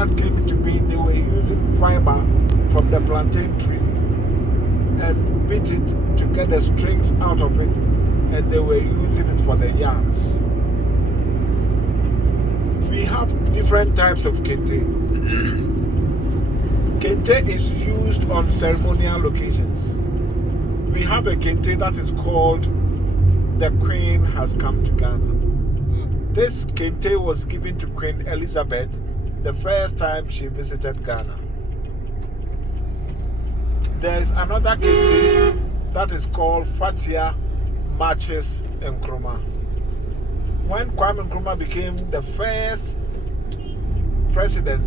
that came into being, they were using fiber from the plantain tree and beat it to get the strings out of it, and they were using it for the yarns. We have different types of kente. Kente is used on ceremonial occasions. We have a kente that is called "The Queen Has Come to Ghana." This kente was given to Queen Elizabeth the first time she visited Ghana. There's another kente that is called Fatia Marches Nkrumah. When Kwame Nkrumah became the first president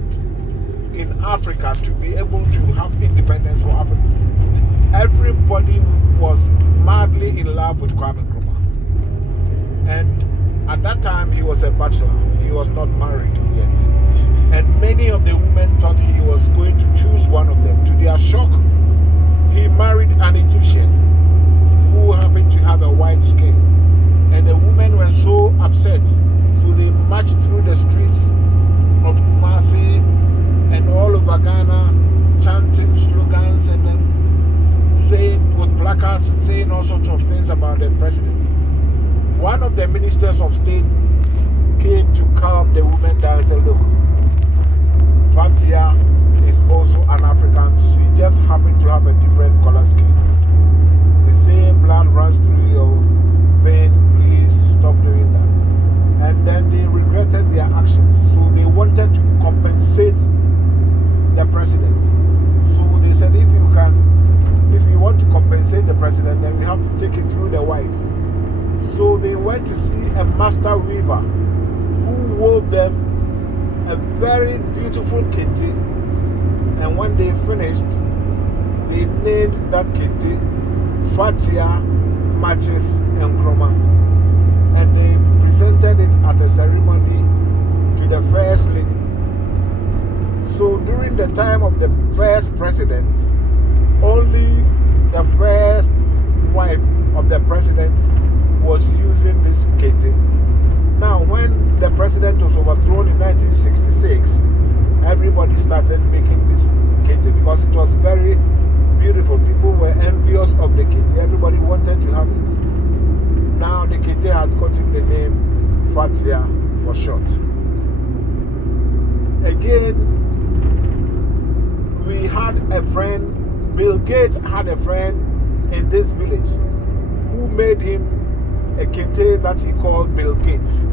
in Africa to be able to have independence for Africa, everybody was madly in love with Kwame Nkrumah. And at that time, he was a bachelor. He was not married yet. And many of the women thought he was going to choose one of them. To their shock, he married an Egyptian who happened to have a white skin. And the women were so upset. So they marched through the streets of Kumasi and all over Ghana, chanting slogans and then saying, with placards, saying all sorts of things about the president. One of the ministers of state came to calm the women down and said, look, Fatia is also an African. She just happened to have a different color skin. The same blood runs through your vein. Please stop doing that. And then they regretted their actions. So they wanted to compensate the president. So they said, if you want to compensate the president, then we have to take it through the wife. So they went to see a master weaver who wove them a very beautiful kente. And when they finished, they named that kente Fatia Marches Nkrumah. And they presented it at a ceremony to the first lady. So during the time of the first president, only the first wife of the president was using this kente. Now, when the president was overthrown in 1966, everybody started making this kente because it was very beautiful. People were envious of the kente. Everybody wanted to have it. Now, the kente has gotten the name Fatia for short. Again, we had a friend, Bill Gates had a friend in this village who made him a kente that he called Bill Gates.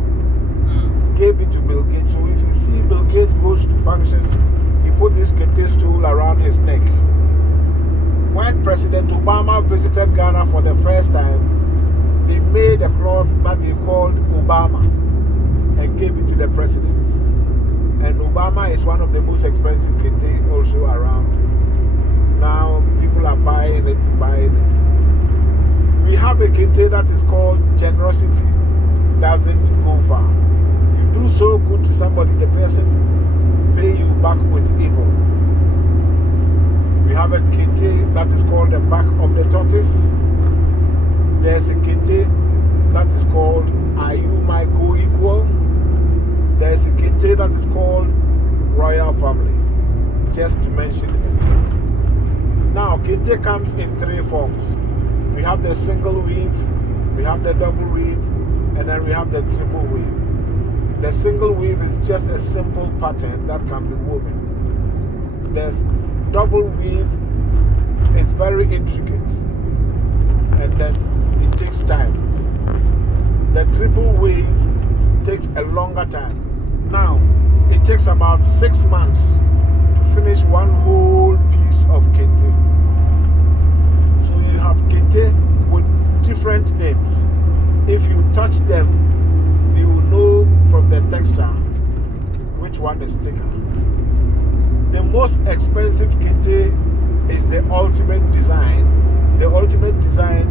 Gave it to Bill Gates. So if you see Bill Gates goes to functions, he put this kente stool around his neck. When President Obama visited Ghana for the first time, they made a cloth that they called Obama and gave it to the president. And Obama is one of the most expensive kente also around. Now people are buying it. We have a kente that is called Generosity Doesn't Go Far. You do so good to somebody, the person pay you back with evil. We have a kente that is called the Back of the Tortoise. There's a kente that is called Are You My Co-Equal? There's a kente that is called Royal Family, just to mention it. Now, kente comes in three forms. We have the single weave, we have the double weave, and then we have the triple weave. The single weave is just a simple pattern that can be woven. The double weave is very intricate, and then it takes time. The triple weave takes a longer time. Now, it takes about 6 months to finish one whole piece of kente. So you have kente with different names. If you touch them, you will know from the texture which one is thicker. The most expensive kente is the ultimate design. The ultimate design,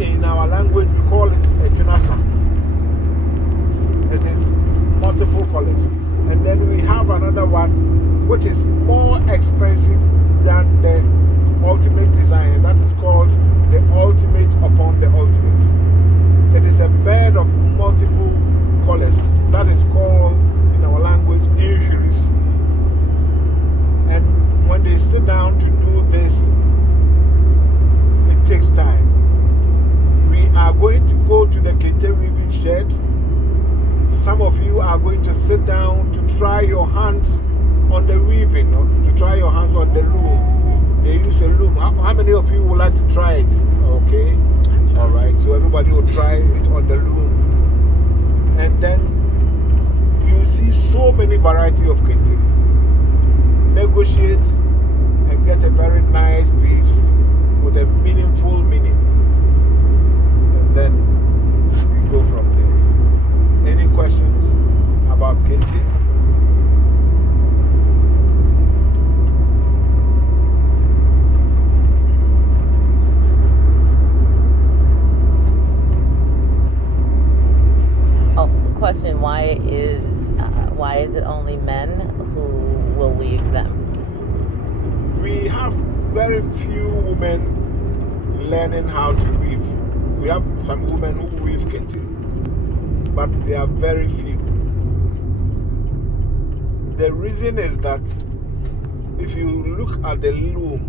in our language, we call it a junasa. It is multiple colors. And then we have another one which is more expensive than the ultimate design. That is called the ultimate upon the ultimate. It is a bed of multiple colors. That is called, in our language, injuries. sit down to try your hands on the weaving, or to try your hands on the loom. They use a loom. How many of you would like to try it? Okay. All right. So everybody will try it on the loom. And then you see so many variety of kente. Negotiate and get a very nice piece with a meaningful meaning. And then we go from there. Any questions about kente? Question, why is it only men who will weave them? We have very few women learning how to weave. We have some women who weave kente, but they are very few. The reason is that if you look at the loom,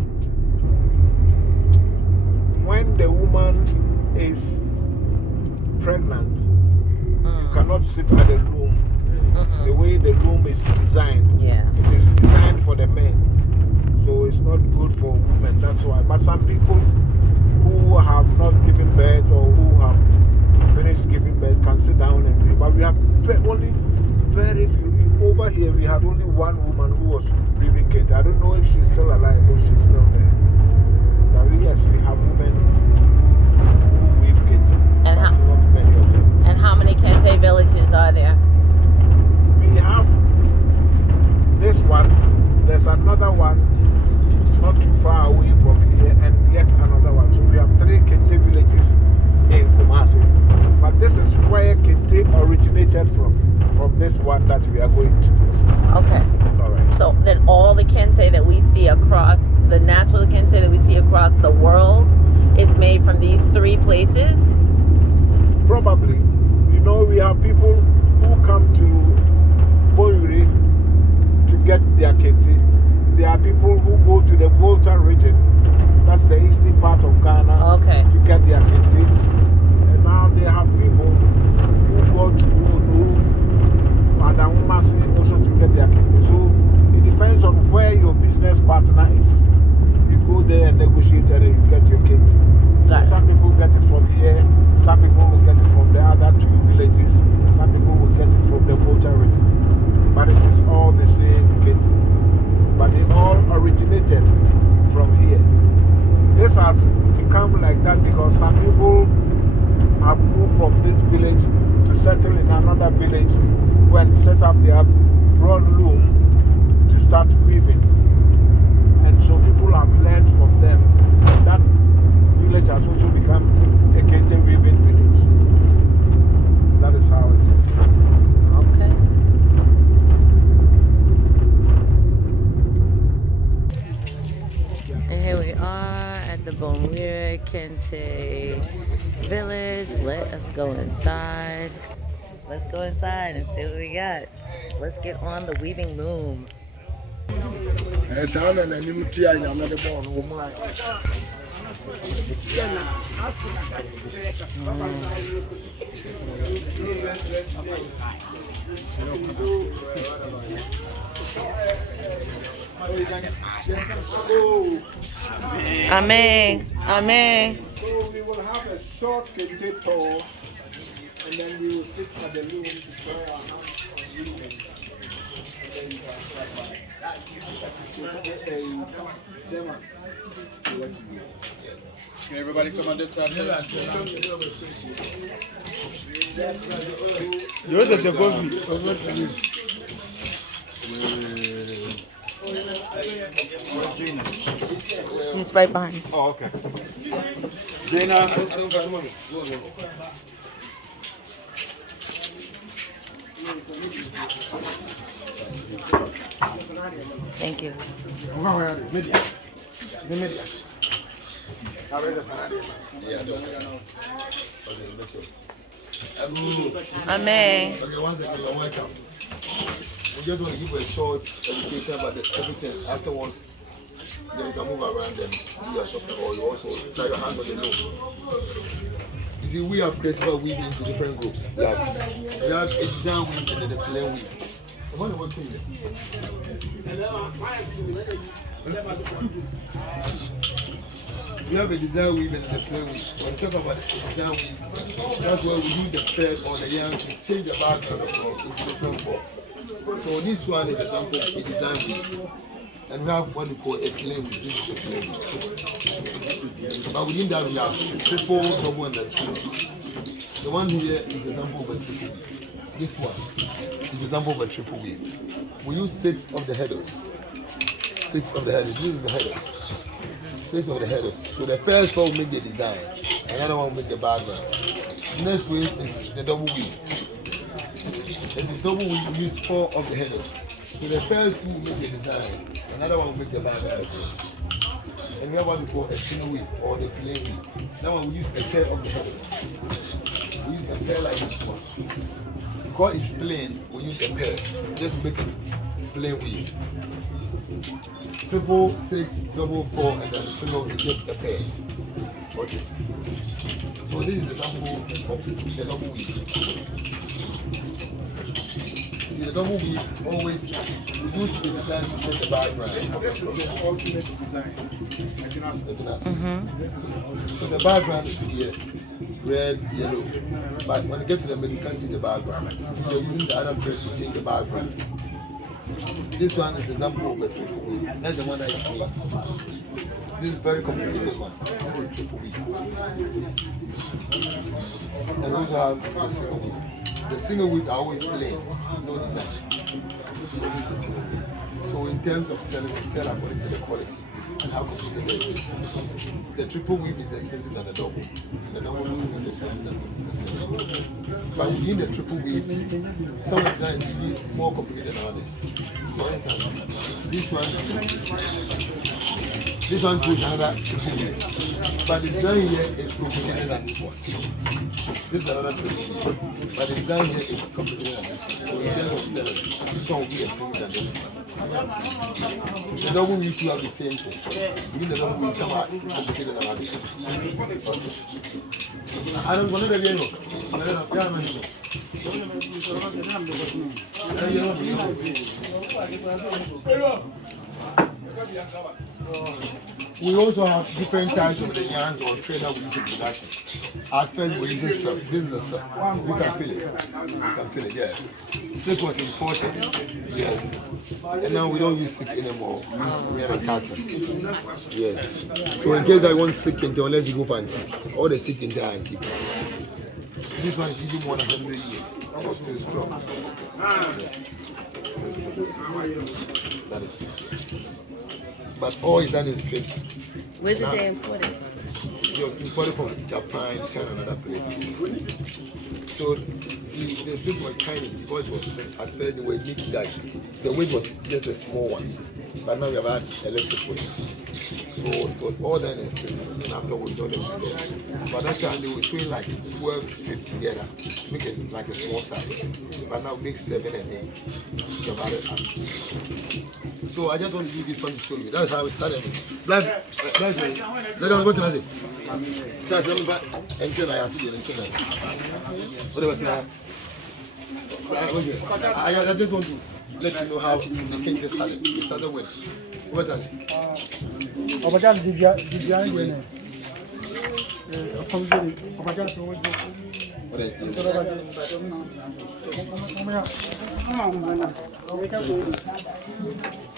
when the woman is pregnant, you cannot sit at the loom. The way the loom is designed, it is designed for the men. So it's not good for women, that's why. But some people who have not given birth or who have finished giving birth can sit down and weave. But we have only very few. Over here, we had only one woman who was weaving kente. I don't know if she's still alive or she's still there. But yes, we have women who weave kente. And not many of them. And how many kente villages are there? We have this one. There's another one not too far away from here, and yet another one. So we have 3 kente villages in Kumasi. But this is where kente originated from this one that we are going to. Okay. All right. So then all the kente that we see across, the natural kente that we see across the world is made from these 3 places? Probably. You know, we have people who come to Boyuri to get their kente. There are people who go to the Volta region, that's the eastern part of Ghana, to get their kente. And now they have people who go to Adanwomase also to get their kente. So it depends on where your business partner is. You go there and negotiate and you get your kente. So some people get it from here, some people will get it from the other 2 villages, some people will get it from the Volta region. But it is all the same kente. But they all originated from here. This has become like that because some people have moved from this village to settle in another village when set up their broad loom to start weaving. And so people have learned from them. And that village has also become a kente weaving village. That is how it is. Okay. And here we are at the Bonwire Kente village. Let us go inside. Let's go inside and see what we got. Let's get on the weaving loom. Amen. Amen. So we will have a short kente tour, and then we will sit at the loom to try our hands on weaving. And then you can start by. Can everybody come on this side? You're the coffee. Over to you. Gina. She's right behind. Oh, okay. Gina. Thank you. Amen. Okay, once again, you're welcome. We just want to give a short education about everything. Afterwards, then you can move around and do your shopping, or you also try your hand on the loom. You see, we have festival weaving into different groups. We have a design weave and then the plain weave. What about Kente? We have a design weave and the play weave. When we talk about the design weave, that's where we use the thread or the yarn to change the background into different form. So this one is an example of a design weave. And we have what we call a plain weave. This is a plain weave. But within that we have triple, double, and then single. The one here is an example of a triple weave. This one is an example of a triple weave. We use 6 of the headers. 6 of the headers. This is the headers. 6 of the headers. So the first one will make the design, another one will make the background. The next way is the double weave. And the double weave we use 4 of the headers. So the first two will make the design, another one will make the background. And we have what we call a single weave or the plain weave. That one we use a pair of the headers. We use a pair like this one. Because it's plain, we use a pair. Just to make it plain weave. Triple, 6, double, 4, and then single is just a pair. Okay. So this is the example of the double weave. See, the double weave always use the design to make the background. This is the ultimate design. I can ask. This is the ultimate. So the background is here, red, yellow. But when you get to the middle, you can't see the background. You're using the other thread to change the background. This one is an example of a triple weave. That's the one I explained. This is a very complicated one. This is triple weave. And we also have the single weave. The single weave are always plain, no design. So this is the single weave. So in terms of selling, we sell according to the quality and how complicated it is. The triple weave is expensive than the double. And the double weave is expensive than the single. But within the triple weave, some of the designs will be more complicated than others. For instance, this one goes another triple weave. But the design here is complicated than this one. This is another triple weave. But the design here is complicated than this one. So in terms of selling, this one will be expensive than this one. The double weave you have the same thing. Within the double weave, some are complicated than others. I don't want to be we also have different types of the yarns or thread that we use in production. At first, we use silk. This is the silk. You can feel it. You can feel it, yeah. Silk was imported, yes. And now we don't use silk anymore. We use real and cotton. Yes. So in case I want silk Kente, unless you go for antique. All the silk Kente are antique. This one is even more than 100 years. But still strong. Yes. Still strong. That is silk. But all is done in strips. Where's it they imported? It was imported from Japan, China, and other places. So, see, the silk was tiny because it was silk. At first, they were making that. The weight was just a small one. But now we have had electric weight. So, it was all done in strips. And after we done it together. But that time, they were showing like 12 strips together. Make it like a small size. But now make 7 and 8. You have added. So I just want to give this one to show you. That's how it started. What can I say? That's number until I ask you. What about I just want to let you know how the Kente started. It started with what is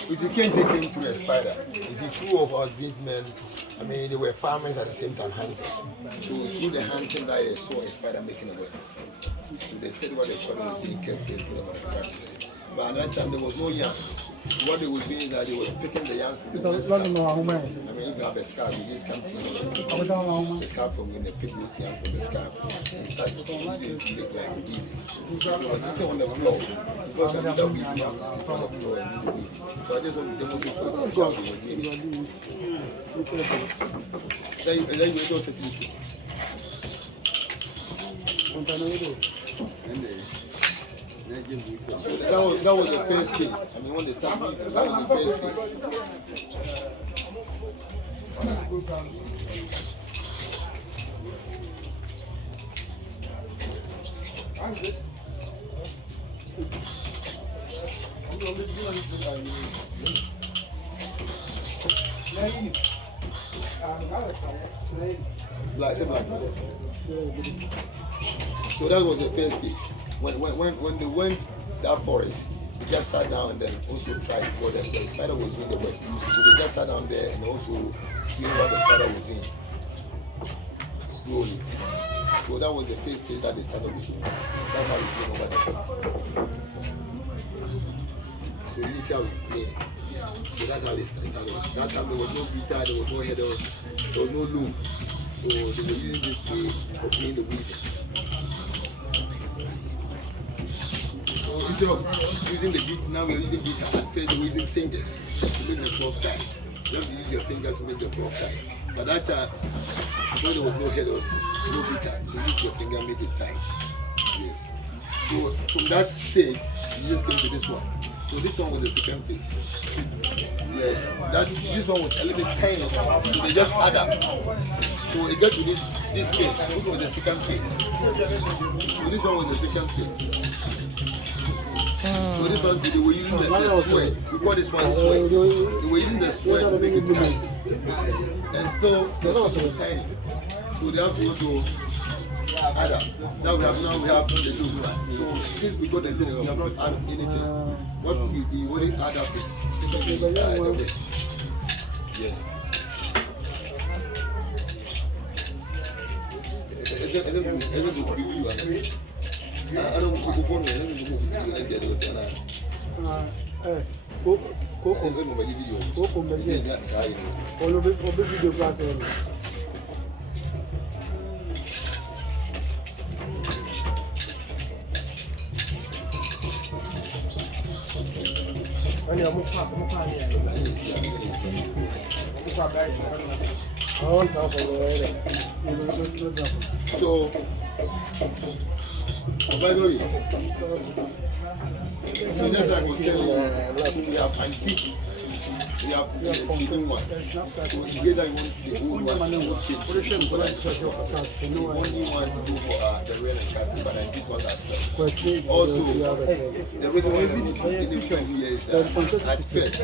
You see, Kente came through a spider. You see, two of our great men, I mean, they were farmers at the same time, hunters. So through the hunting, they saw a spider making a web. So they studied what the spider was doing carefully and put them into practice. But at that time, there was no yarns. What they would do is that they were picking the yarns from the scalp. I mean, if you have a scalp, you just come to the scalp from when they pick those yarns from the scalp and start using it to make like a weave. So I was sitting on the floor. Because I that weave, you have to sit on the floor and do the weave. So I just want to demonstrate for you to see how they were doing it. Is that you also sitting? So that was the first phase. I mean, when they started, that was the first phase. Black. So that was the first case. When they went that forest, they just sat down and then also tried what the spider was in the web. So they just sat down there and also doing what the spider was in. Slowly. So that was the first case that they started with. That's how we came over there. So initially we played it. So that's how they started. That time there was no guitar, there was no headers, there was no loom. So they were using this way of playing the weaving. So instead of using the beat, now we're using beat at first we're using fingers to make the cloth tight. You have to use your finger to make the cloth tight. But that time, when there was no headers, no beater, so use your finger make it tight. Yes. So from that stage, you just came to this one. So this one was the second phase. Yes. This one was a little bit tiny, so they just add up. So it got to this phase, which was the second phase. So this one was the second phase. So this one, they were using the sweat. We call this one sweat. They were using the sweat to make it tight. And so the one was tiny. So they have to also add up. Now we have the zoom. So since we got the zoom, we have not added anything. What we only add up is the yes. I don't go for me. Let me go for you. Let me get it. So, by the way, so just like I was telling you, we have antique, we have the new ones. So together you want the old ones. The only ones to do for the real and cats, but antique ones are sold. Also, the reason why we didn't come here is that at first,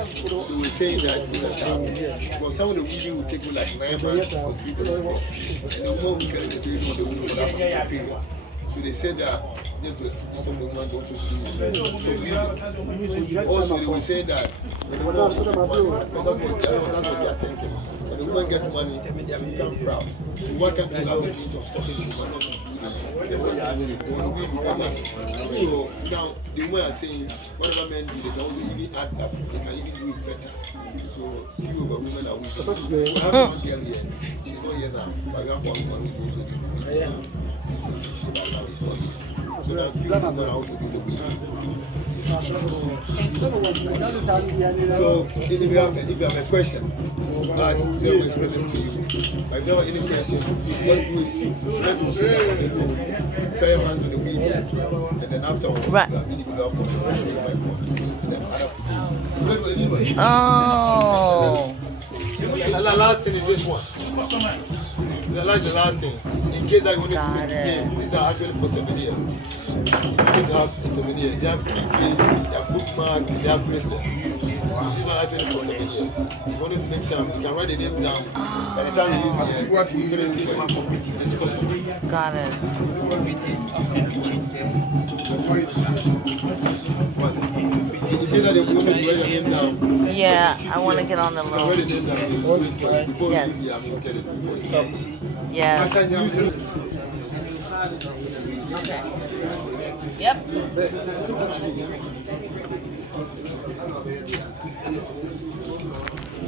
we were saying that it's a job. Because some of the weaving will take you like 9 months to complete the work. And the more we can do, the more we will have to pay. So they said that just to stop the woman also to also they were saying that when the woman that's what they are thinking. When the woman gets money, she becomes proud. So what can you have the means of stopping the woman not to bleed? So now the women are saying whatever men do, they can also even add up, they can even do it better. So few of the women are weak. We have one girl here, she's not here now, but we have one woman who also do it. So that few women are also do the weaving. So if you have a question, ask, they will explain it to you. But if you have any question, you see what you do is try to sit down on the road, try your hands on the weaving, and then afterwards, right. you have individual conversation with my Oh. The last thing is this one. The last thing. In case that you want to make names, these are actually for souvenir. You can have a souvenir. They have keychains, they have bookmark, and they have bracelets. These are actually for souvenir. If you want to make some, you can write the name down. By the time you leave here, what you can do is possible. Got it. In case that you want to write your name down. Yeah, I want to get on the low. Write the name down. Before Yes. you leave here, I'm going to get it. Yes. Okay. Yep.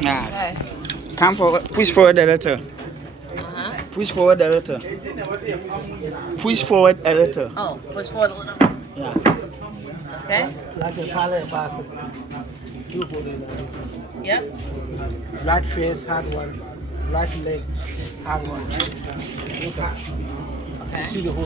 Ah, come forward. Push forward a little. Push forward a little. Push forward a little. Oh, push forward a little. Yeah. Okay. Yep. Right face, hard one. Right leg, hard one. Okay. See the whole